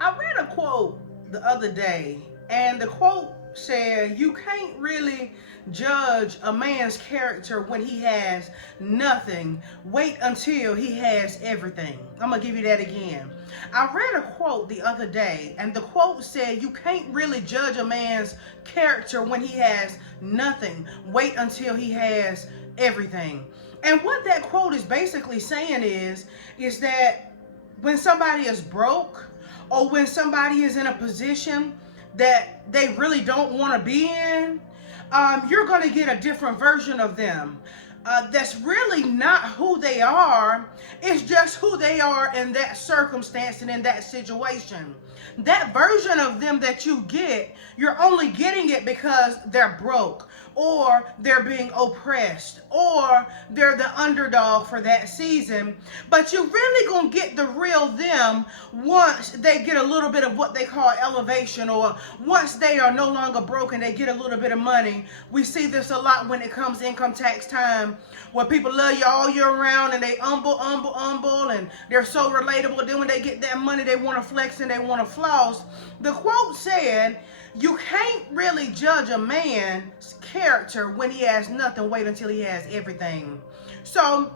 I read a quote the other day, and the quote said, "You can't really judge a man's character when he has nothing. Wait until he has everything." I'm going to give you that again. I read a quote the other day, and the quote said, "You can't really judge a man's character when he has nothing. Wait until he has everything." And what that quote is basically saying is that when somebody is broke, or when somebody is in a position that they really don't want to be in, you're going to get a different version of them. That's really not who they are. It's just who they are in that circumstance and in that situation. That version of them that you get, you're only getting it because they're broke, or they're being oppressed, or they're the underdog for that season. But you're really going to get the real them once they get a little bit of what they call elevation, or once they are no longer broke and they get a little bit of money. We see this a lot when it comes to income tax time, where people love you all year round and they humble, and they're so relatable. Then when they get that money, they want to flex and they want to floss. The quote said, "You can't really judge a man's character when he has nothing. Wait until he has everything." So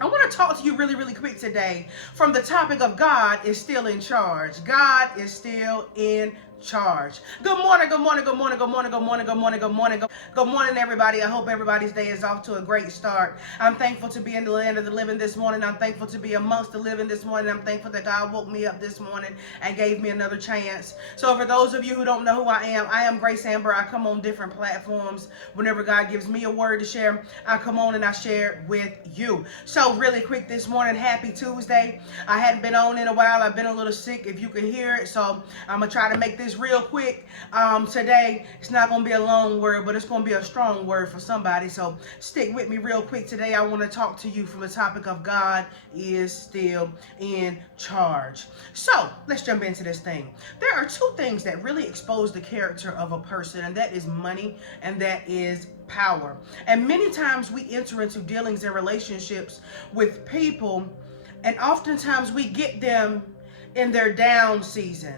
I want to talk to you really, really quick today from the topic of God is still in charge. God is still in charge. Good morning, good morning, good morning, good morning, good morning, good morning, good morning, good morning, everybody. I hope everybody's day is off to a great start. I'm thankful to be in the land of the living this morning. I'm thankful to be amongst the living this morning. I'm thankful that God woke me up this morning and gave me another chance. So for those of you who don't know who I am Grace Amber. I come on different platforms. Whenever God gives me a word to share, I come on and I share it with you. So really quick this morning, happy Tuesday. I hadn't been on in a while. I've been a little sick, if you can hear it. So I'm going to try to make this real quick. Today, it's not going to be a long word, but it's going to be a strong word for somebody. So stick with me real quick. Today, I want to talk to you from the topic of God is still in charge. So let's jump into this thing. There are two things that really expose the character of a person, and that is money and that is power. And many times we enter into dealings and relationships with people, and oftentimes we get them in their down season.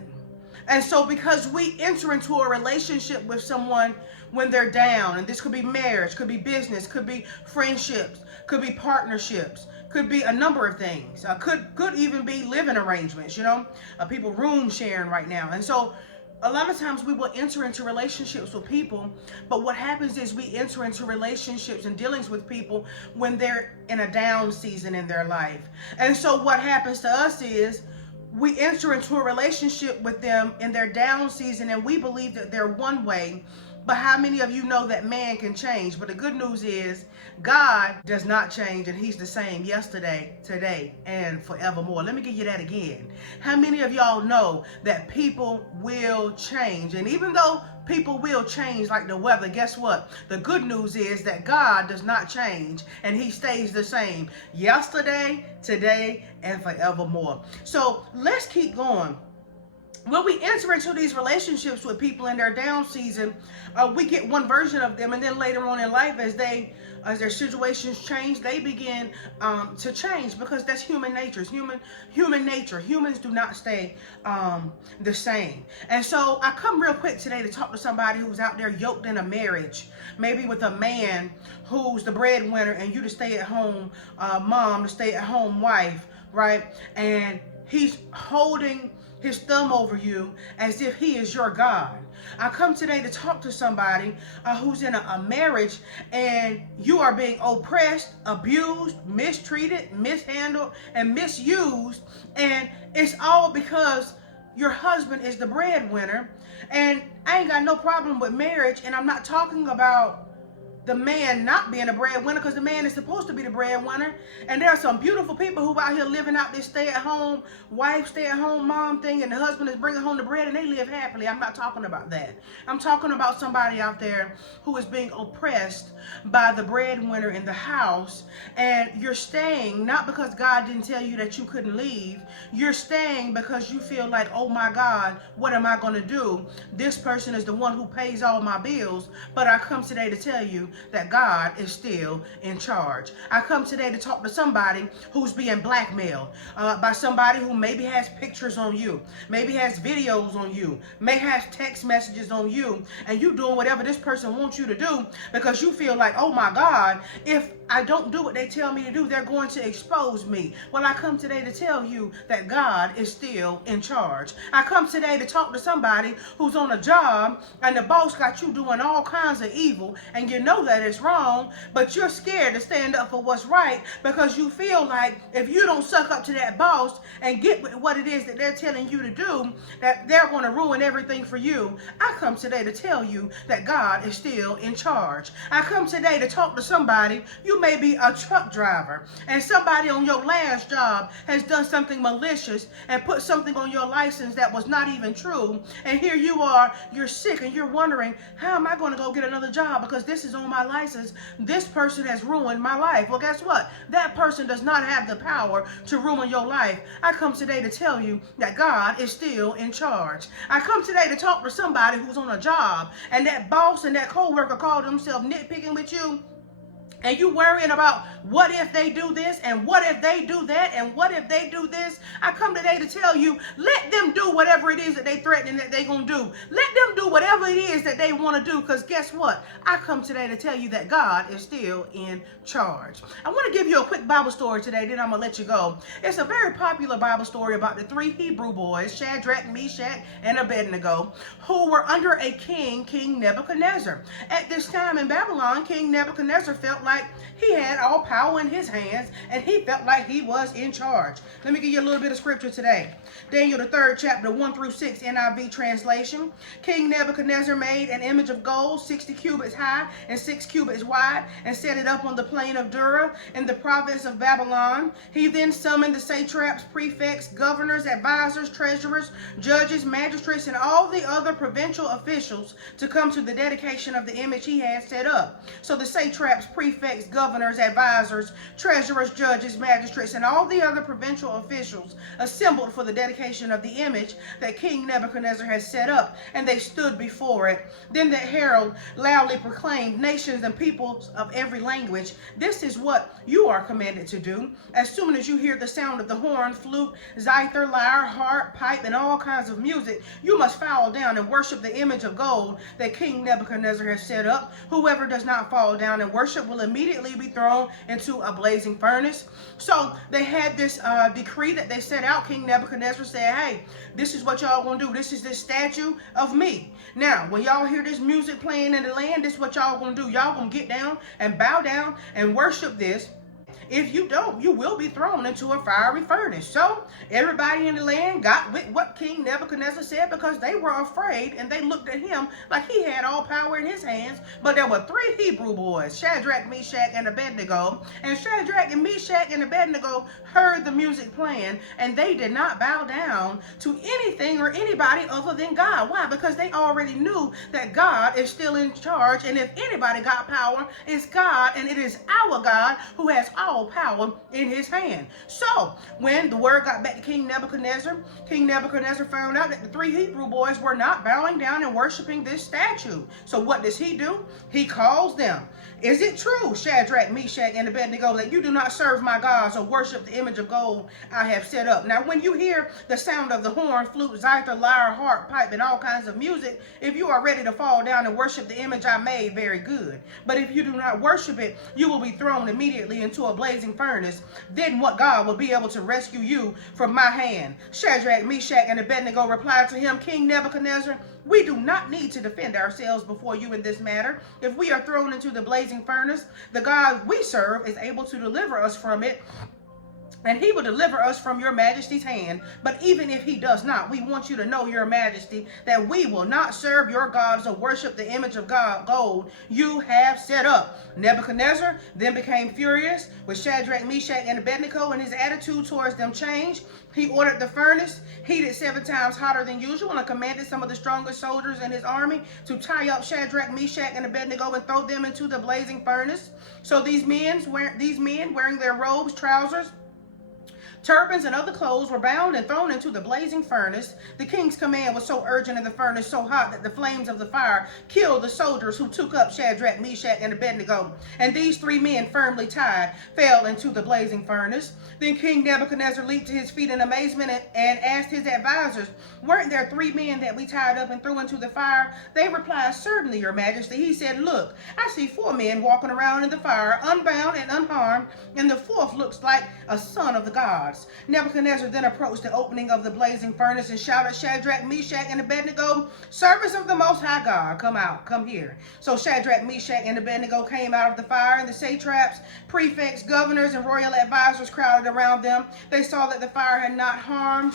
And so because we enter into a relationship with someone when they're down, and this could be marriage, could be business, could be friendships, could be partnerships, could be a number of things, could even be living arrangements, people room sharing right now. And so a lot of times we will enter into relationships with people, but what happens is we enter into relationships and dealings with people when they're in a down season in their life. And so what happens to us is we enter into a relationship with them in their down season, and we believe that they're one way. But how many of you know that man can change? But the good news is God does not change, and he's the same yesterday, today, and forevermore. Let me give you that again. How many of y'all know that people will change? And even though people will change like the weather, guess what? The good news is that God does not change, and he stays the same yesterday, today, and forevermore. So let's keep going. When we enter into these relationships with people in their down season, we get one version of them, and then later on in life, as their situations change, they begin to change, because that's human nature. It's human nature. Humans do not stay the same. And so I come real quick today to talk to somebody who's out there yoked in a marriage, maybe with a man who's the breadwinner and you the stay-at-home mom, the stay-at-home wife, right? And he's holding his thumb over you as if he is your God. I come today to talk to somebody who's in a marriage, and you are being oppressed, abused, mistreated, mishandled, and misused. And it's all because your husband is the breadwinner. And I ain't got no problem with marriage, and I'm not talking about the man not being a breadwinner, because the man is supposed to be the breadwinner. And there are some beautiful people who out here living out this stay-at-home wife, stay-at-home mom thing, and the husband is bringing home the bread and they live happily. I'm not talking about that. I'm talking about somebody out there who is being oppressed by the breadwinner in the house, and you're staying not because God didn't tell you that you couldn't leave. You're staying because you feel like, oh my God, what am I going to do? This person is the one who pays all my bills. But I come today to tell you that God is still in charge. I come today to talk to somebody who's being blackmailed by somebody who maybe has pictures on you, maybe has videos on you, may have text messages on you, and you doing whatever this person wants you to do because you feel like, oh my God, if I don't do what they tell me to do, they're going to expose me. Well, I come today to tell you that God is still in charge. I come today to talk to somebody who's on a job and the boss got you doing all kinds of evil and you know that it's wrong, but you're scared to stand up for what's right because you feel like if you don't suck up to that boss and get what it is that they're telling you to do, that they're going to ruin everything for you. I come today to tell you that God is still in charge. I come today to talk to somebody. You may be a truck driver and somebody on your last job has done something malicious and put something on your license that was not even true. And here you are, you're sick and you're wondering, how am I going to go get another job because this is on my license? This person has ruined my life. Well, guess what? That person does not have the power to ruin your life. I come today to tell you that God is still in charge. I come today to talk to somebody who's on a job and that boss and that coworker call themselves nitpicking with you. And you worrying about what if they do this and what if they do that and what if they do this. I come today to tell you, let them do whatever it is that they threaten that they're going to do. Let them do whatever it is that they want to do, because guess what? I come today to tell you that God is still in charge. I want to give you a quick Bible story today, then I'm going to let you go. It's a very popular Bible story about the three Hebrew boys, Shadrach, Meshach, and Abednego, who were under a king, King Nebuchadnezzar. At this time in Babylon, King Nebuchadnezzar felt like he had all power in his hands and he felt like he was in charge. Let me give you a little bit of scripture today. Daniel, the 3rd chapter, 1-6, NIV translation. King Nebuchadnezzar made an image of gold 60 cubits high and 6 cubits wide and set it up on the plain of Dura in the province of Babylon. He then summoned the satraps, prefects, governors, advisors, treasurers, judges, magistrates, and all the other provincial officials to come to the dedication of the image he had set up. So the satraps, prefects, governors, advisors, treasurers, judges, magistrates, and all the other provincial officials assembled for the dedication of the image that King Nebuchadnezzar had set up, and they stood before it. Then the herald loudly proclaimed, nations and peoples of every language, this is what you are commanded to do. As soon as you hear the sound of the horn, flute, zither, lyre, harp, pipe, and all kinds of music, you must fall down and worship the image of gold that King Nebuchadnezzar has set up. Whoever does not fall down and worship will immediately be thrown into a blazing furnace. So they had this decree that they set out. King Nebuchadnezzar said, hey, this is what y'all gonna do. This is this statue of me. Now, when y'all hear this music playing in the land, this is what y'all gonna do. Y'all gonna get down and bow down and worship this. If you don't, you will be thrown into a fiery furnace. So everybody in the land got with what King Nebuchadnezzar said because they were afraid and they looked at him like he had all power in his hands. But there were three Hebrew boys, Shadrach, Meshach, and Abednego. And Shadrach and Meshach and Abednego heard the music playing and they did not bow down to anything or anybody other than God. Why? Because they already knew that God is still in charge. And if anybody got power, it's God, and it is our God who has all power in his hand. So when the word got back to King Nebuchadnezzar found out that the three Hebrew boys were not bowing down and worshiping this statue. So what does he do? He calls them. Is it true, Shadrach, Meshach, and Abednego, that you do not serve my gods or worship the image of gold I have set up? Now when you hear the sound of the horn, flute, zither, lyre, harp, pipe, and all kinds of music, if you are ready to fall down and worship the image I made, very good. But if you do not worship it, you will be thrown immediately into a blazing furnace. Then what God will be able to rescue you from my hand? Shadrach, Meshach, and Abednego replied to him, King Nebuchadnezzar, we do not need to defend ourselves before you in this matter. If we are thrown into the blazing furnace, the God we serve is able to deliver us from it, and he will deliver us from your majesty's hand. But even if he does not, we want you to know, your majesty, that we will not serve your gods or worship the image of gold you have set up. Nebuchadnezzar then became furious with Shadrach, Meshach, and Abednego, and his attitude towards them changed. He ordered the furnace heated 7 times hotter than usual and commanded some of the strongest soldiers in his army to tie up Shadrach, Meshach, and Abednego and throw them into the blazing furnace. So these men wearing their robes, trousers, Turbans and other clothes were bound and thrown into the blazing furnace. The king's command was so urgent and the furnace so hot that the flames of the fire killed the soldiers who took up Shadrach, Meshach, and Abednego. And these three men, firmly tied, fell into the blazing furnace. Then King Nebuchadnezzar leaped to his feet in amazement and asked his advisors, "Weren't there three men that we tied up and threw into the fire?" They replied, "Certainly, your majesty." He said, "Look, I see four men walking around in the fire, unbound and unharmed, and the fourth looks like a son of the gods." Nebuchadnezzar then approached the opening of the blazing furnace and shouted, "Shadrach, Meshach, and Abednego, servants of the Most High God, come out, come here." So Shadrach, Meshach, and Abednego came out of the fire, and the satraps, prefects, governors, and royal advisors crowded around them. They saw that the fire had not harmed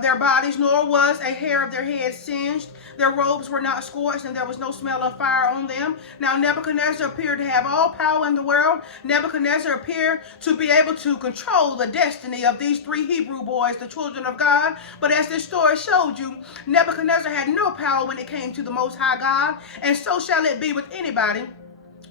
their bodies, nor was a hair of their heads singed. Their robes were not scorched, and there was no smell of fire on them. Now Nebuchadnezzar appeared to have all power in the world. Nebuchadnezzar appeared to be able to control the destiny of these three Hebrew boys, the children of God. But as this story showed you, Nebuchadnezzar had no power when it came to the Most High God, and so shall it be with anybody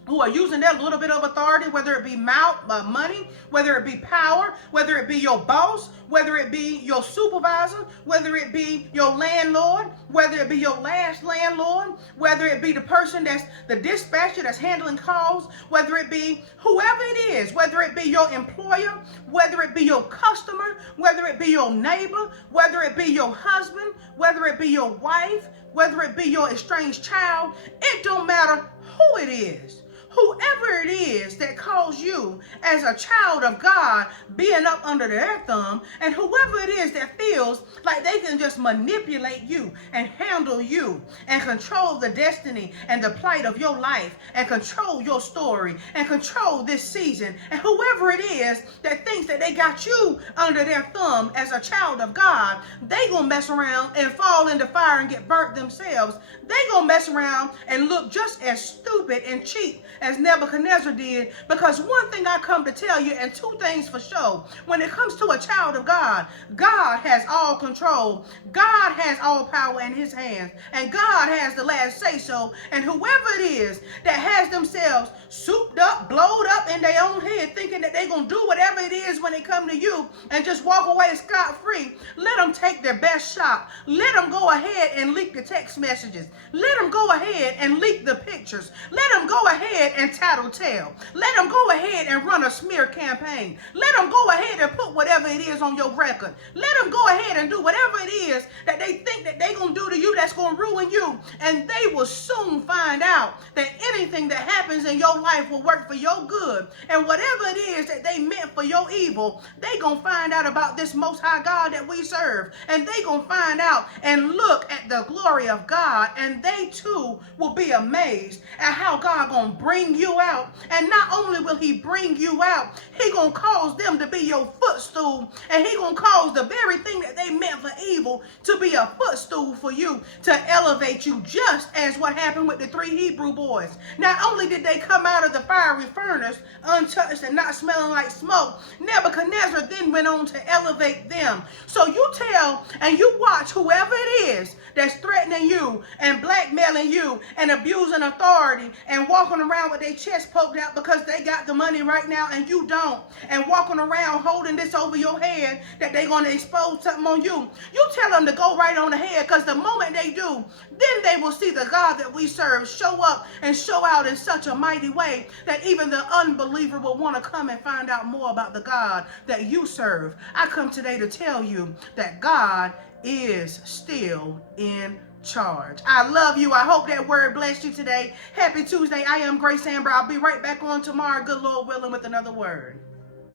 who are using their little bit of authority, whether it be money, whether it be power, whether it be your boss, whether it be your supervisor, whether it be your landlord, whether it be your last landlord, whether it be the person that's the dispatcher that's handling calls, whether it be whoever it is, whether it be your employer, whether it be your customer, whether it be your neighbor, whether it be your husband, whether it be your wife, whether it be your estranged child, it don't matter who it is. Whoever it is that calls you as a child of God being up under their thumb, and whoever it is that feels like they can just manipulate you and handle you and control the destiny and the plight of your life and control your story and control this season, and whoever it is that thinks that they got you under their thumb as a child of God, they gonna mess around and fall in the fire and get burnt themselves. They gonna mess around and look just as stupid and cheap as Nebuchadnezzar did, because one thing I come to tell you, and two things for sure, when it comes to a child of God, God has all control. God has all power in his hands, and God has the last say so. And whoever it is that has themselves souped up, blowed up in their own head, thinking that they're going to do whatever it is when they come to you and just walk away scot-free, let them take their best shot. Let them go ahead and leak the text messages. Let them go ahead and leak the pictures. Let them go ahead and tattletale. Let them go ahead and run a smear campaign. Let them go ahead and put whatever it is on your record. Let them go ahead and do whatever it is that they think that they're going to do to you that's going to ruin you. And they will soon find out that anything that happens in your life will work for your good. And whatever it is that they meant for your evil, they going to find out about this Most High God that we serve. And they going to find out and look at the glory of God. And they too will be amazed at how God going to bring you out. And not only will he bring you out, he gonna cause them to be your footstool, and he gonna cause the very thing that they meant for evil to be a footstool for you, to elevate you, just as what happened with the three Hebrew boys. Not only did they come out of the fiery furnace untouched and not smelling like smoke, Nebuchadnezzar then went on to elevate them. So you tell and you watch whoever it is that's threatening you and blackmailing you and abusing authority and walking around with their chest poked out because they got the money right now and you don't, and walking around holding this over your head that they're going to expose something on you. You tell them to go right on ahead, because the moment they do, then they will see the God that we serve show up and show out in such a mighty way that even the unbeliever will want to come and find out more about the God that you serve. I come today to tell you that God is still in charge. I love you. I hope that word blessed you today. Happy Tuesday. I am Grace Amber. I'll be right back on tomorrow, good Lord willing, with another word.